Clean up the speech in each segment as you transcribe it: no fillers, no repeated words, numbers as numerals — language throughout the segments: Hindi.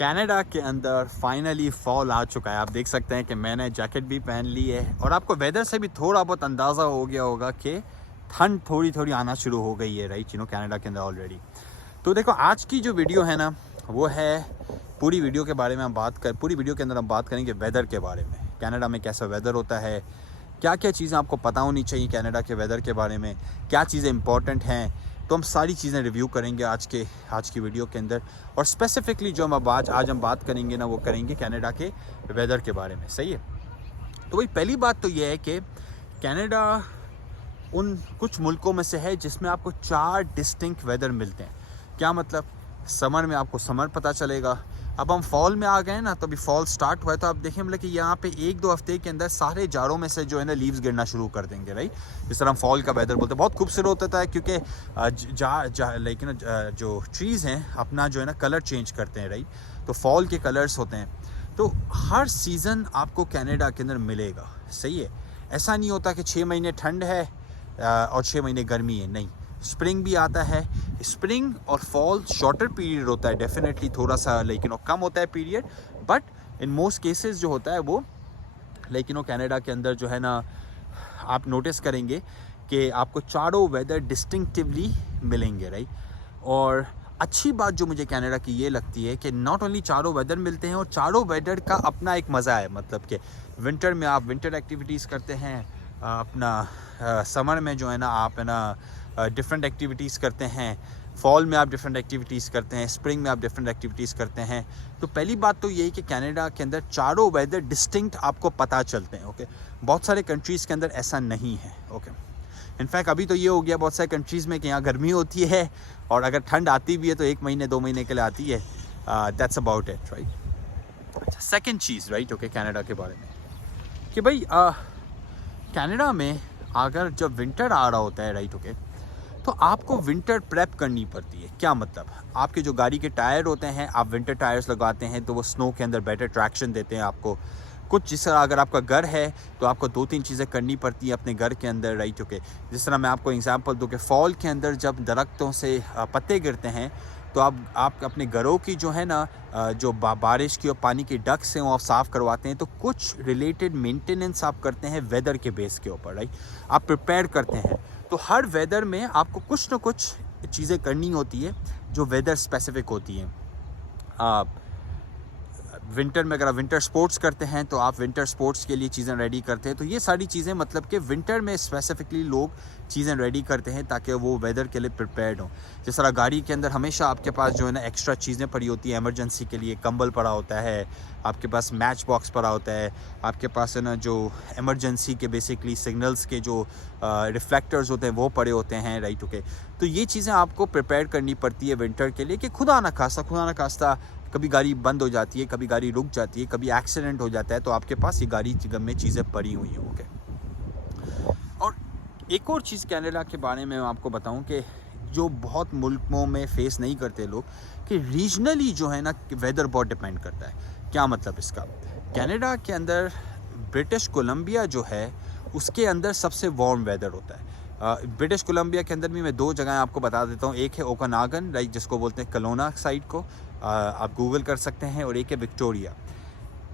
कनाडा के अंदर फाइनली फॉल आ चुका है। आप देख सकते हैं कि मैंने जैकेट भी पहन ली है और आपको वेदर से भी थोड़ा बहुत अंदाज़ा हो गया होगा कि ठंड थोड़ी थोड़ी आना शुरू हो गई है, राइट, कनाडा के अंदर ऑलरेडी। तो देखो, आज की जो वीडियो है ना, वो है पूरी वीडियो के बारे में पूरी वीडियो के अंदर हम बात करेंगे वेदर के बारे में। कनाडा में कैसा वेदर होता है, क्या क्या चीज़ें आपको पता होनी चाहिए कनाडा के वेदर के बारे में, क्या चीज़ें इंपॉर्टेंट हैं, तो हम सारी चीज़ें रिव्यू करेंगे आज की वीडियो के अंदर। और स्पेसिफिकली जो हम आज हम बात करेंगे ना, वो करेंगे कनाडा के वेदर के बारे में, सही है। तो भाई पहली बात तो ये है कि कनाडा उन कुछ मुल्कों में से है जिसमें आपको 4 डिस्टिंक्ट वेदर मिलते हैं। क्या मतलब? समर में आपको समर पता चलेगा। अब हम फॉल में आ गए हैं ना, तो अभी फॉल स्टार्ट हुआ है, तो आप देखें मतलब कि यहाँ पे 1-2 हफ्ते के अंदर सारे जाड़ों में से जो है ना लीव्स गिरना शुरू कर देंगे, राइट। जिस तरह हम फॉल का वेदर बोलते हैं, बहुत खूबसूरत होता है क्योंकि लेकिन जो ट्रीज़ हैं अपना जो है ना कलर चेंज करते हैं, राइट। तो फॉल के कलर्स होते हैं। तो हर सीज़न आपको कनाडा के अंदर मिलेगा, सही है। ऐसा नहीं होता कि 6 महीने ठंड है और 6 महीने गर्मी है, नहीं। स्प्रिंग भी आता है। स्प्रिंग और फॉल शॉर्टर पीरियड होता है, डेफिनेटली थोड़ा सा लेकिन कम होता है period, but in most cases जो होता है वो लेकिन कनाडा के अंदर जो है ना, आप नोटिस करेंगे कि आपको चारों वेदर डिस्टिंक्टिवली मिलेंगे, राइट। और अच्छी बात जो मुझे कनाडा की ये लगती है कि नॉट ओनली चारों वेदर मिलते हैं, और चारों वेदर का अपना एक मज़ा है। मतलब कि विंटर में आप विंटर एक्टिविटीज़ करते हैं, अपना समर में जो है ना आप है ना डिफरेंट एक्टिविटीज़ करते हैं, फॉल में आप डिफरेंट एक्टिविटीज़ करते हैं, स्प्रिंग में आप डिफरेंट एक्टिविटीज़ करते हैं। तो पहली बात तो यही कि कनाडा के अंदर चारों वेदर डिस्टिंक्ट आपको पता चलते हैं, ओके। बहुत सारे कंट्रीज़ के अंदर ऐसा नहीं है, ओके। इनफैक्ट अभी तो ये हो गया बहुत सारे कंट्रीज़ में कि यहाँ गर्मी होती है और अगर ठंड आती भी है तो 1 महीने 2 महीने के लिए आती है। That's about it, right. अच्छा, सेकेंड चीज़, राइट, ओके, कनाडा के बारे में कि भाई कनाडा में अगर जब विंटर आ रहा होता है, राइट, ओके, तो आपको विंटर प्रेप करनी पड़ती है। क्या मतलब? आपके जो गाड़ी के टायर होते हैं, आप विंटर टायर्स लगाते हैं तो वो स्नो के अंदर बेटर ट्रैक्शन देते हैं आपको। कुछ जिस तरह अगर आपका घर है तो आपको 2-3 चीज़ें करनी पड़ती हैं अपने घर के अंदर, राइट, ओके। जिस तरह मैं आपको एग्जांपल दूं कि फॉल के अंदर जब दरख्तों से पत्ते गिरते हैं तो आप अपने घरों की जो है ना जो बारिश की और पानी की डक्ट्स हैं वो आप साफ़ करवाते हैं। तो कुछ रिलेटेड मेंटेनेंस आप करते हैं वेदर के बेस के ऊपर, राइट। आप प्रिपेयर करते हैं। तो हर वेदर में आपको कुछ ना कुछ चीज़ें करनी होती है जो वेदर स्पेसिफिक होती हैं। आप विंटर में अगर आप विंटर स्पोर्ट्स करते हैं तो आप विंटर स्पोर्ट्स के लिए चीज़ें रेडी करते हैं। तो ये सारी चीज़ें मतलब कि विंटर में स्पेसिफिकली लोग चीज़ें रेडी करते हैं ताकि वो वेदर के लिए प्रिपेयर्ड हों। जिस तरह गाड़ी के अंदर हमेशा आपके पास जो है ना एक्स्ट्रा चीज़ें पड़ी होती हैं एमरजेंसी के लिए। कंबल पड़ा होता है, आपके पास मैच बॉक्स पड़ा होता है, आपके पास है ना जो एमरजेंसी के बेसिकली सिग्नल्स के जो रिफ्लेक्टर्स होते हैं वो पड़े होते हैं, राइट, ओके। तो ये चीज़ें आपको प्रिपेयर करनी पड़ती है विंटर के लिए कि खुदा ना खास्ता कभी गाड़ी बंद हो जाती है, कभी गाड़ी रुक जाती है, कभी एक्सीडेंट हो जाता है, तो आपके पास ये गाड़ी में चीज़ें पड़ी हुई हैं, ओके। और एक और चीज़ कनाडा के बारे में मैं आपको बताऊं कि जो बहुत मुल्कों में फेस नहीं करते लोग, कि रीजनली जो है ना वेदर बहुत डिपेंड करता है। क्या मतलब इसका? कनाडा के अंदर ब्रिटिश कोलंबिया जो है उसके अंदर सबसे वार्म वेदर होता है। ब्रिटिश कोलंबिया के अंदर भी मैं 2 जगह आपको बता देता हूँ। एक है ओकनागन, राइट, जिसको बोलते हैं कलोना साइड को, आप गूगल कर सकते हैं, और एक है विक्टोरिया।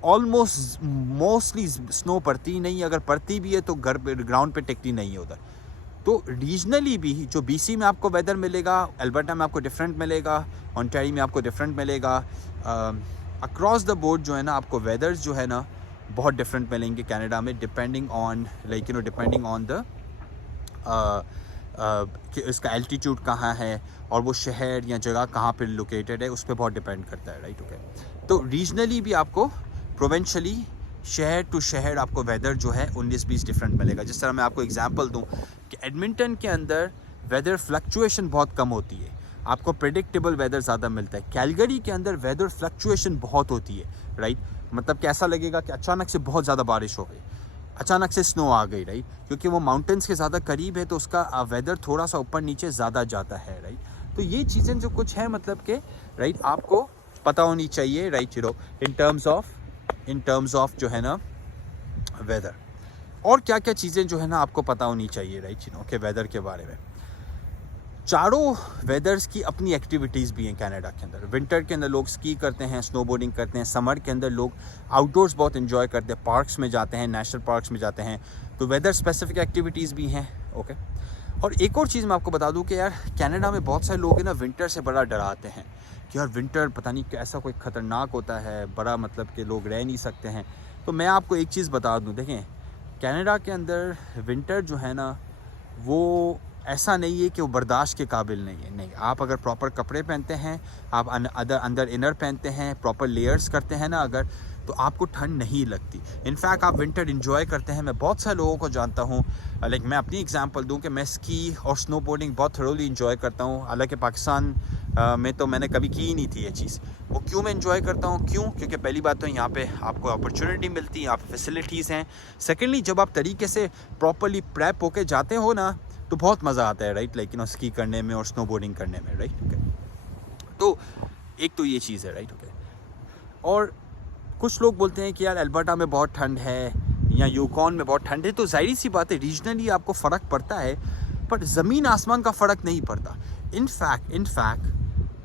ऑलमोस्ट मोस्टली स्नो पड़ती नहीं, अगर पड़ती भी है तो घर पे ग्राउंड पे टिकती नहीं है उधर। तो रीजनली भी जो BC में आपको वेदर मिलेगा, अल्बर्टा में आपको डिफरेंट मिलेगा, ओंटारियो में आपको डिफरेंट मिलेगा। अक्रॉस द बोर्ड जो है ना आपको वेदर्स जो है ना बहुत डिफरेंट मिलेंगे कनाडा में, डिपेंडिंग ऑन द कि इसका एल्टीट्यूड कहाँ है और वो शहर या जगह कहाँ पे लोकेटेड है, उस पर बहुत डिपेंड करता है, राइट, ओके। तो रीजनली भी आपको प्रोविंशियली शहर टू शहर आपको वेदर जो है 19-20 डिफरेंट मिलेगा। जिस तरह मैं आपको एग्जांपल दूं कि एडमिंटन के अंदर वेदर फ्लक्चुएशन बहुत कम होती है, आपको प्रेडिक्टेबल वेदर ज़्यादा मिलता है। कैलगरी के अंदर वेदर फ्लक्चुएशन बहुत होती है, राइट। मतलब कि ऐसा लगेगा कि अचानक से बहुत ज़्यादा बारिश हो गई, अचानक से स्नो आ गई, राइट, क्योंकि वो माउंटेन्स के ज़्यादा करीब है तो उसका वेदर थोड़ा सा ऊपर नीचे ज़्यादा जाता है, राइट। तो ये चीज़ें जो कुछ है मतलब कि राइट आपको पता होनी चाहिए, राइट, इन टर्म्स ऑफ जो है ना वेदर। और क्या क्या चीज़ें जो है ना आपको पता होनी चाहिए, राइट, ओके, वेदर के बारे में। चारों वेदर्स की अपनी एक्टिविटीज़ भी हैं कनाडा के अंदर। विंटर के अंदर लोग स्की करते हैं, स्नोबोर्डिंग करते हैं। समर के अंदर लोग आउटडोर्स बहुत एंजॉय करते हैं, पार्क्स में जाते हैं, नेशनल पार्क्स में जाते हैं। तो वेदर स्पेसिफिक एक्टिविटीज़ भी हैं। ओके, और एक और चीज़ मैं आपको बता दूं कि यार कनाडा में बहुत सारे लोग हैं ना विंटर से बड़ा डराते हैं कि यार विंटर पता नहीं कैसा कोई ख़तरनाक होता है, बड़ा मतलब कि लोग रह नहीं सकते हैं। तो मैं आपको एक चीज़ बता दूं, देखें कनाडा के अंदर विंटर जो है ना वो ऐसा नहीं है कि वो बर्दाश्त के काबिल नहीं है। नहीं, आप अगर प्रॉपर कपड़े पहनते हैं, आप अंदर इनर पहनते हैं, प्रॉपर लेयर्स करते हैं ना अगर, तो आपको ठंड नहीं लगती। इनफैक्ट आप विंटर एंजॉय करते हैं। मैं बहुत सारे लोगों को जानता हूँ, लाइक मैं अपनी एग्जांपल दूं कि मैं स्की और स्नोबोर्डिंग बहुत थोरोली एंजॉय करता हूँ। हालांकि पाकिस्तान में तो मैंने कभी की ही नहीं थी ये चीज़। वो क्यों मैं एंजॉय करता हूँ, क्यों? क्योंकि पहली बात तो यहाँ पे आपको अपॉर्चुनिटी मिलती है, यहाँ पे फैसिलिटीज़ हैं। सेकेंडली जब आप तरीके से प्रॉपरली प्रेप होके जाते हो ना तो बहुत मज़ा आता है, राइट, लाइक स्की करने में और स्नोबोर्डिंग करने में, राइट। ओके, तो एक तो ये चीज़ है, राइट। ओके, और कुछ लोग बोलते हैं कि यार अल्बर्टा में बहुत ठंड है या यूकॉन में बहुत ठंड है। तो जाहिर सी बात है रीजनली आपको फ़र्क पड़ता है, पर ज़मीन आसमान का फ़र्क नहीं पड़ता। इनफैक्ट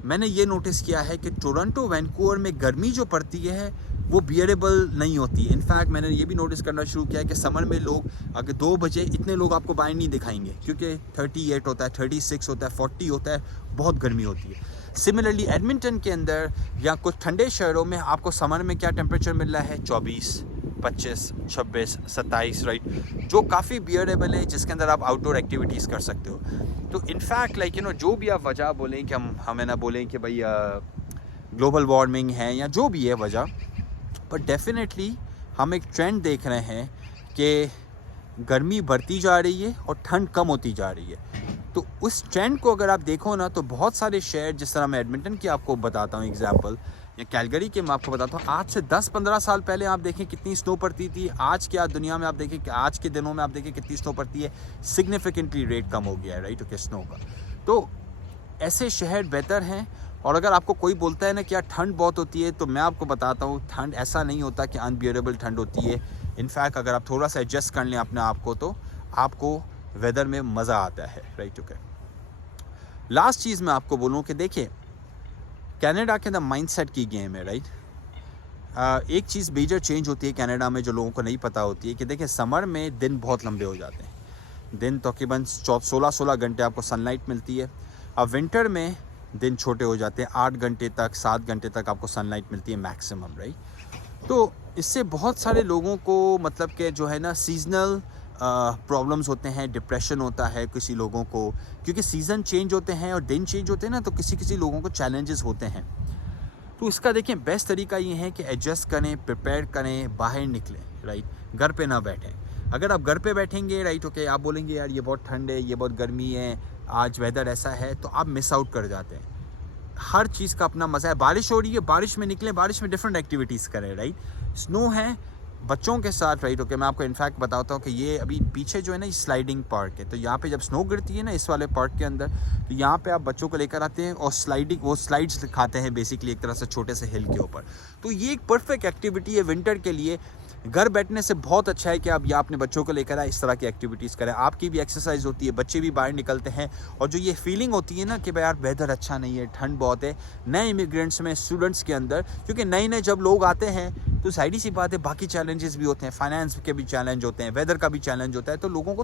मैंने ये नोटिस किया है कि टोरंटो वैंकूवर में गर्मी जो पड़ती है वो बियरेबल नहीं होती। इनफैक्ट मैंने ये भी नोटिस करना शुरू किया है कि समर में लोग अगर 2 बजे इतने लोग आपको बाहर नहीं दिखाएंगे, क्योंकि 38 होता है, 36 होता है, 40 होता है, बहुत गर्मी होती है। सिमिलरली एडमिंटन के अंदर या कुछ ठंडे शहरों में आपको समर में क्या टेम्परेचर मिल रहा है, 24, 25, 26, 27, राइट, जो काफ़ी बियरेबल है, जिसके अंदर आप आउटडोर एक्टिविटीज़ कर सकते हो। तो इनफैक्ट लाइक जो भी आप वजह बोलें कि हमें ना बोलें कि भाई ग्लोबल वार्मिंग है या जो भी है वजह, पर डेफिनेटली हम एक ट्रेंड देख रहे हैं कि गर्मी बढ़ती जा रही है और ठंड कम होती जा रही है। तो उस ट्रेंड को अगर आप देखो ना तो बहुत सारे शहर, जिस तरह मैं एडमिंटन की आपको बताता हूँ एग्जांपल, या कैलगरी के मैं आपको बताता हूँ, आज से 10-15 साल पहले आप देखें कितनी स्नो पड़ती थी। आज की दुनिया में आप देखें कि आज के दिनों में आप देखें कितनी स्नो पड़ती है। सिग्निफिकेंटली रेट कम हो गया है, राइट, ओके, स्नो का। तो ऐसे शहर बेहतर हैं। और अगर आपको कोई बोलता है ना कि यार ठंड बहुत होती है, तो मैं आपको बताता हूँ ठंड ऐसा नहीं होता कि अनबियरेबल ठंड होती है। इनफैक्ट अगर आप थोड़ा सा एडजस्ट कर लें अपने आप को तो आपको वेदर में मज़ा आता है, राइट। ओके, लास्ट चीज़ मैं आपको बोलूँ कि देखिए कनाडा के अंदर माइंडसेट की गेम है, राइट। एक चीज़ मेजर चेंज होती है कनाडा में जो लोगों को नहीं पता होती है कि देखिए समर में दिन बहुत लंबे हो जाते हैं। दिन तकरीबन 16 घंटे आपको सनलाइट मिलती है। अब विंटर में दिन छोटे हो जाते हैं, 8 घंटे तक, 7 घंटे तक आपको सनलाइट मिलती है मैक्सिमम, राइट। तो इससे बहुत सारे लोगों को मतलब कि जो है ना सीजनल प्रॉब्लम्स होते हैं, डिप्रेशन होता है किसी लोगों को, क्योंकि सीज़न चेंज होते हैं और दिन चेंज होते हैं ना, तो किसी लोगों को चैलेंजेस होते हैं। तो इसका देखिए बेस्ट तरीका ये है कि एडजस्ट करें, प्रिपेयर करें, बाहर निकलें, राइट, घर पे ना बैठें। अगर आप घर पे बैठेंगे, राइट, ओके, आप बोलेंगे यार ये बहुत ठंड है, ये बहुत गर्मी है, आज वेदर ऐसा है, तो आप मिस आउट कर जाते हैं। हर चीज़ का अपना मज़ा है। बारिश हो रही है, बारिश में निकलें, बारिश में डिफरेंट एक्टिविटीज़ करें, राइट। स्नो है बच्चों के साथ, राइट, ओके, मैं आपको इनफैक्ट बताता हूँ कि ये अभी पीछे जो है ना ये स्लाइडिंग पार्क है। तो यहाँ पे जब स्नो गिरती है ना इस वाले पार्क के अंदर, तो यहाँ पे आप बच्चों को लेकर आते हैं और वो स्लाइड्स दिखाते हैं बेसिकली एक तरह से छोटे से हिल के ऊपर। तो ये एक परफेक्ट एक्टिविटी है विंटर के लिए। घर बैठने से बहुत अच्छा है कि आप यहाँ अपने बच्चों को लेकर आए, इस तरह की एक्टिविटीज़ करें। आपकी भी एक्सरसाइज होती है, बच्चे भी बाहर निकलते हैं। और जो ये फीलिंग होती है ना कि भाई यार वेदर अच्छा नहीं है, ठंड बहुत है, नए इमिग्रेंट्स में, स्टूडेंट्स के अंदर, क्योंकि नए जब लोग आते हैं तो साइड सी बात है बाकी चैलेंजेस भी होते हैं, फाइनेंस के भी चैलेंज होते हैं, वेदर का भी चैलेंज होता है, तो लोगों को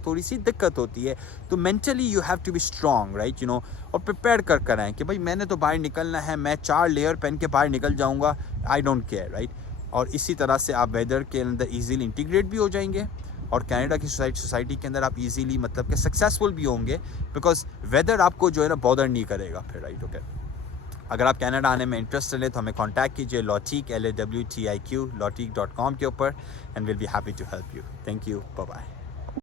थोड़ी सी दिक्कत होती है। तो mentally you have to be strong, right, और प्रिपेयर कर आएँ कि भाई मैंने तो बाहर निकलना है, मैं 4 लेयर पहन के बाहर निकल जाऊँगा, आई डोंट केयर, राइट। और इसी तरह से आप वेदर के अंदर इजीली इंटीग्रेट भी हो जाएंगे और कनाडा की सोसाइटी के अंदर आप इजीली मतलब कि सक्सेसफुल भी होंगे, बिकॉज वेदर आपको जो है ना बॉदर नहीं करेगा फिर, राइट। ओके, अगर आप कनाडा आने में इंटरेस्टेड है तो हमें कांटेक्ट कीजिए lawteq LAWTIQ lawteq.com के ऊपर, and will be happy to help you. Thank you, bye bye.